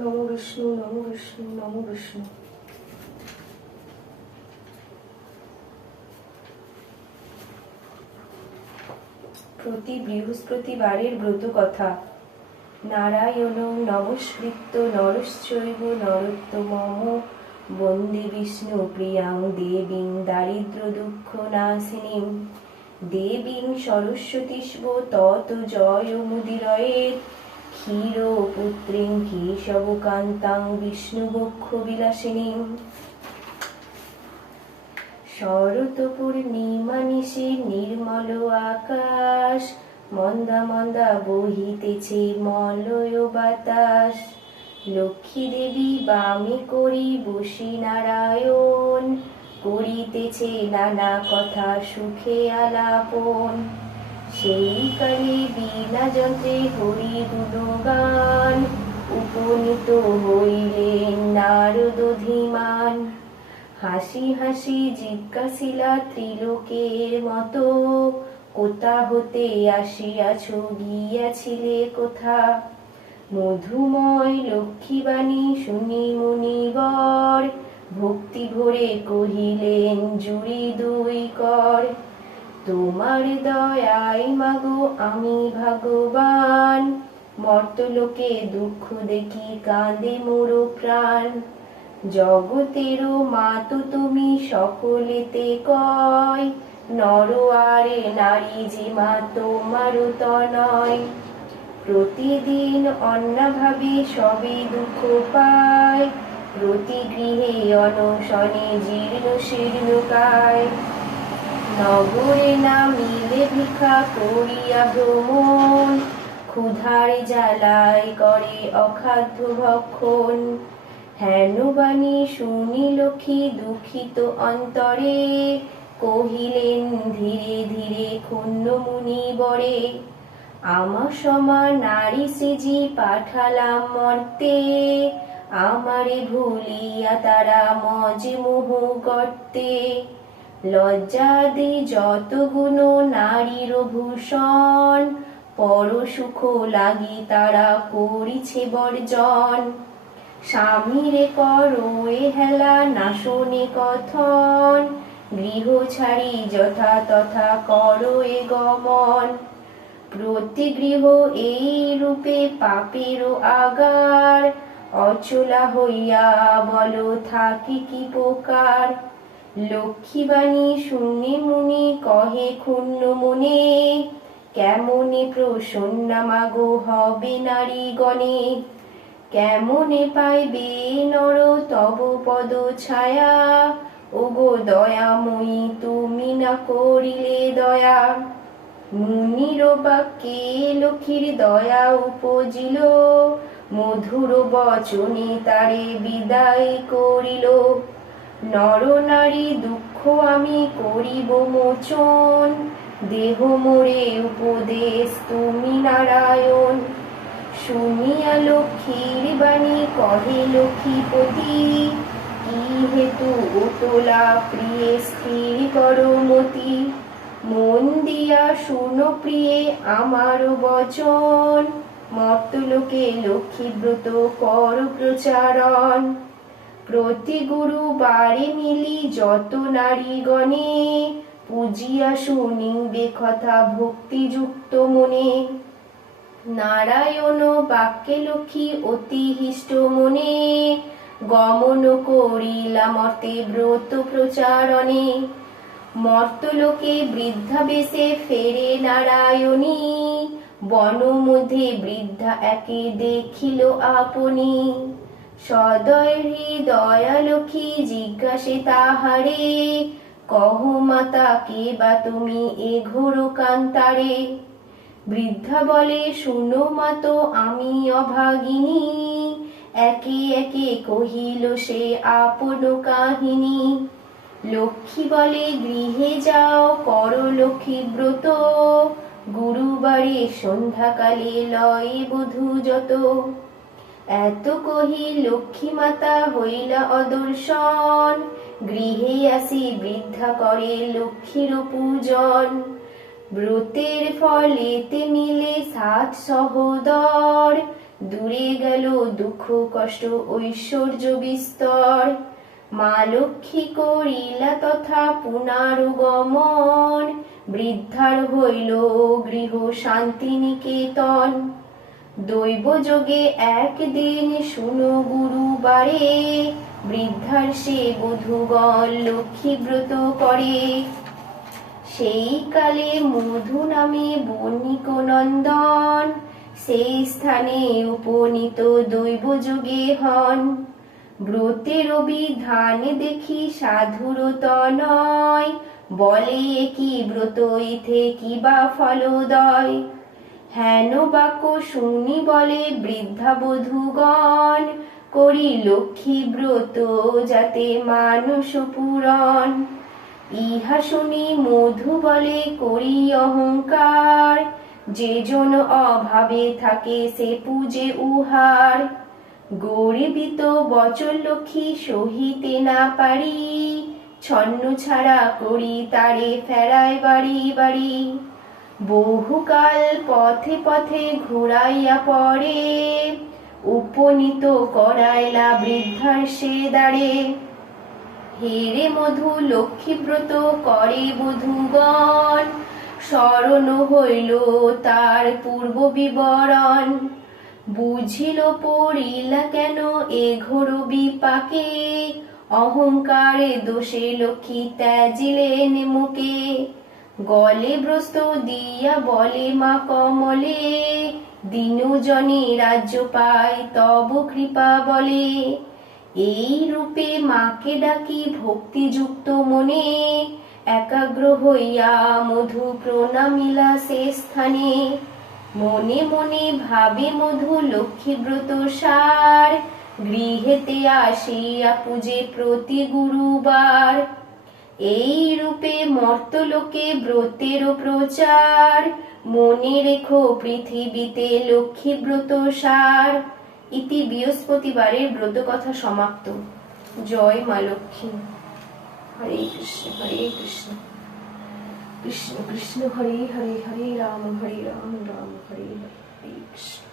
নমো বিষ্ণু, নমো বিষ্ণু, নমো বিষ্ণু। প্রতি বৃহস্পতিবারের ব্রত কথা। নারায়ণ নমস্কৃত্য নরশ্চৈব নরোত্তমঃ বন্দে বিষ্ণু প্রিয়াং দেবীং দারিদ্র দুঃখ নাশিনীং দেবীং সরস্বতীস্ব তত জয় মুদিরয়েৎ ক্ষীর পুত্রীং কেশবকান্তাং বিষ্ণুবক্ষ বিলাসিনীং। শরৎ পূর্ণিমা নিশে নির্মল আকাশ, মন্দা মন্দা বহিতেছে মলয় বাতাস। লক্ষ্মী দেবী বামে করি বসি নারায়ণ, করিতেছে নানা কথা সুখে আলাপন। সেই কালে বীণা যন্ত্রে হরি গুণগান, উপনীত হইলেন নারদ ধীমান। হাসি হাসি জিজ্ঞাসিলা ত্রিলোকের মতো, কোথা হতে আসিয়াছ গিয়াছিলে কোথা। মধুময় লক্ষ্মীবাণী শুনি মুনিবর, ভক্তি ভরে কহিলেন জুড়ি দুই কর। তোমার দয়ায় মাগো আমি ভগবান, মর্তলোকে দুঃখ দেখি কাঁদে মোর প্রাণ। জগতেরও মাতো তুমি সকলেতে কয়, নর আরে নারী যে মা তোমারও তনয়। প্রতিদিন অন্নাভাবে সবে দুঃখ পায়, প্রতি গৃহে অনশনে জীর্ণ শীর্ণ কায়। নগরে না মিলে ভিক্ষা করিয়া ভ্রমণ, ক্ষুধার জ্বালায় করে অখাদ্য ভক্ষণ। হেন বাণী শুনি লক্ষ্মী দুঃখিত অন্তরে, কহিলেন ধীরে ধীরে ক্ষুণ্ণ মুনিবরে। আমা সমা নারী সেজি পাঠালাম মর্তে, আমারে ভুলিয়া তারা মজে মোহ গর্তে। লজ্জাদি যত গুণ নারীর ভূষণ, পর সুখ লাগি তারা করিছে বর্জন। স্বামীরে করো এ হেলা না শোনে কথন, গৃহ ছাড়ি যথা তথা করো এ গমন। প্রতি গৃহ এই রূপে পাপেরও আগার, অচলা হইয়া বলো থাকি কি প্রকার। লক্ষ্মীবাণী শুনে মুনি কহে ক্ষুণ্ণ মনে, কেমনে প্রসন্না মাগো হবে নারীগণে। কেমনে পাইবে নর তব পদ ছায়া, ওগো দয়াময়ী তুমি না করিলে দয়া। মুনির বাক্যে লক্ষ্মীর দয়া উপজিল, মধুর বচনে তারে বিদায় করিল। নর নারী দুঃখ আমি করিব মোচন, দেহ মোরে উপদেশ তুমি নারায়ণ। শুনিয়া লক্ষ্মীর বাণী কহে লক্ষ্মীপতি, কি হেতু ওতলা প্রিয়ে স্থির করো মতি। মন দিয়া শুনো প্রিয়ে আমার বচন, মর্তলোকে লক্ষ্মীব্রত কর প্রচারণ। প্রতি গুরুবারে মিলি যত নারীগণে, পূজিয়া শুনিবে কথা ভক্তিযুক্ত মনে। নারায়ণ বাক্যে লক্ষ্মী অতি হিষ্ট মনে, গমন করিলা মর্তে ব্রত প্রচারণে। মর্তলোকে বৃদ্ধা বেশে ফেরে নারায়ণী, বন মধ্যে বৃদ্ধা একে দেখিল আপনি। সদয় হৃদয়া লক্ষ্মী জিজ্ঞাসে তাহারে, কহ মাতা কে বা তুমি এ ঘোর কান্তারে। বৃদ্ধা বলে শুনো মাতো আমি অভাগিনী, একে একে কহিল সে আপন কাহিনী। লক্ষ্মী বলে গৃহে যাও করো লক্ষ্মী ব্রত, গুরুবারে সন্ধ্যাকালে লয় বধূ যত। এত কহি লক্ষ্মী মাতা হইলা অদর্শন, গৃহে আসি বৃদ্ধা করে লক্ষ্মীর পূজন। ব্রতের ফলেতে মিলে 7 সহোদর, দূরে গেল দুঃখ কষ্ট ঐশ্বর্য বিস্তর। মা লক্ষ্মী করিলা তথা পুনর্গমন, বৃদ্ধার হইল গৃহ শান্তিনিকেতন। দৈব যোগে একদিন শুনো গুরুবারে, বৃদ্ধার সে বধূগণ লক্ষ্মী ব্রত করে। সেই কালে মধু নামে বণিক নন্দন, সেই স্থানে উপনীত দৈব যোগে হন। ব্রতের বিধান দেখি সাধুর তনয়, বলে কি ব্রত ইথে কি বা ফলদয়। হেন বাক্য শুনি বলে বৃদ্ধা বধূগণ, করি লক্ষ্মী ব্রত যাতে মানুষ পূরণ। ইহা শুনি মধু বলে করি অহংকার, যে জন অভাবে থাকে সে পূজে উহার। গরিবিত বচন লক্ষ্মী সহিতে না পারি, ছন্ন ছাড়া করি তারে ফেরায় বাড়ি বাড়ি। বহুকাল পথে পথে ঘুরাইয়া পড়ে, উপনীত করাইলা বৃদ্ধার সে দ্বারে। হেরে মধু লক্ষ্মী ব্রত করে বধূগণ, স্মরণ হইল তার পূর্ব বিবরণ। বুঝিল পড়িলা কেন এ ঘোর বিপাকে, অহংকারে দোষে লক্ষ্মী ত্যাজিলেন মুকে। গলে ব্রস্ত দিয়া বলে মা কমলে, দিনু জনে রাজ্য পায় তব কৃপা বলে। এই রূপে মাকে ডাকি ভক্তিযুক্ত মনে, একাগ্র হইয়া মধু প্রণামিলা সে স্থানে। মনে মনে ভাবে মধু লক্ষ্মী ব্রত সার, গৃহেতে আসিয়া পূজে প্রতি গুরুবার। এই রূপে মর্তলোকে ব্রতের প্রচার, মনে রেখো পৃথিবীতে লক্ষ্মী ব্রত সার। ইতি বৃহস্পতিবারের ব্রত কথা সমাপ্ত। জয় মা লক্ষ্মী। হরে কৃষ্ণ কৃষ্ণ কৃষ্ণ হরে হরে, হরে রাম রাম হরে হরে, হরে কৃষ্ণ।